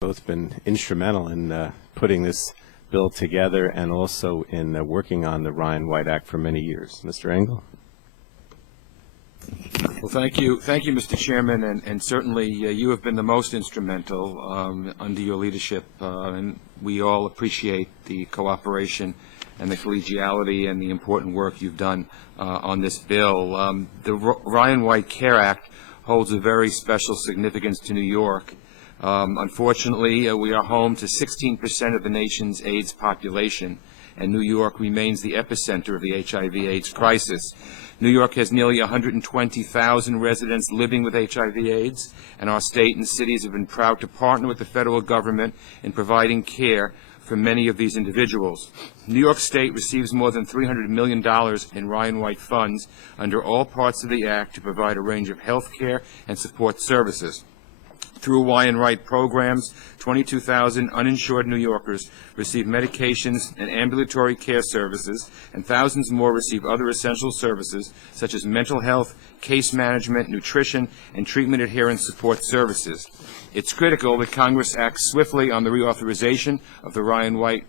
both been instrumental in putting this bill together and also in working on the Ryan White Act for many years. Mr. Engel? Well, thank you, Mr. Chairman, and certainly you have been the most instrumental under your leadership, and we all appreciate the cooperation and the collegiality and the important work you've done on this bill. The Ryan White Care Act holds a very special significance to New York. Unfortunately, we are home to 16% of the nation's AIDS population, and New York remains the epicenter of the HIV/AIDS crisis. New York has nearly 120,000 residents living with HIV/AIDS, and our state and cities have been proud to partner with the federal government in providing care for many of these individuals. New York State receives more than $300 million in Ryan White funds under all parts of the Act to provide a range of health care and support services. Through Ryan White programs, 22,000 uninsured New Yorkers receive medications and ambulatory care services, and thousands more receive other essential services such as mental health, case management, nutrition, and treatment adherence support services. It's critical that Congress acts swiftly on the reauthorization of the Ryan White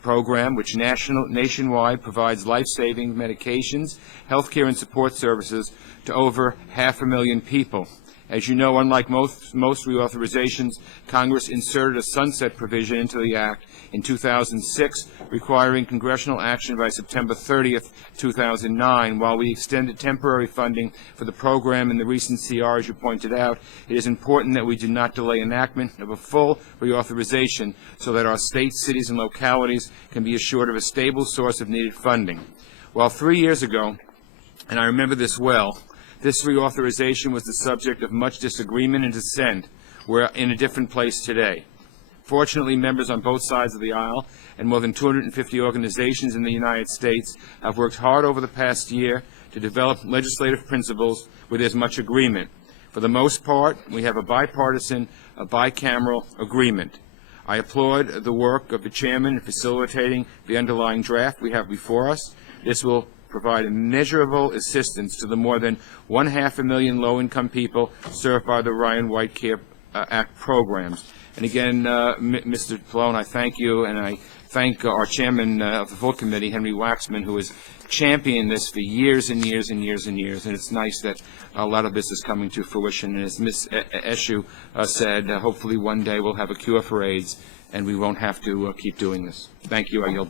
program, which nationwide provides life-saving medications, health care, and support services to over 500,000 people. As you know, unlike most reauthorizations, Congress inserted a sunset provision into the Act in 2006, requiring congressional action by September 30th, 2009. While we extended temporary funding for the program in the recent CR, as you pointed out, it is important that we do not delay enactment of a full reauthorization so that our states, cities, and localities can be assured of a stable source of needed funding. While 3 years ago, and I remember this well, this reauthorization was the subject of much disagreement and dissent. We're in a different place today. Fortunately, members on both sides of the aisle and more than 250 organizations in the United States have worked hard over the past year to develop legislative principles where there's much agreement. For the most part, we have a bipartisan, bicameral agreement. I applaud the work of the chairman in facilitating the underlying draft we have before us. This will provide measurable assistance to the more than 500,000 low-income people served by the Ryan White Care Act programs. And again, Mr. Pallone, I thank you, and I thank our chairman of the full committee, Henry Waxman, who has championed this for years and years and years and years. And it's nice that a lot of this is coming to fruition. And as Ms. Eshu said, hopefully one day we'll have a cure for AIDS, and we won't have to keep doing this. Thank you. I yield back.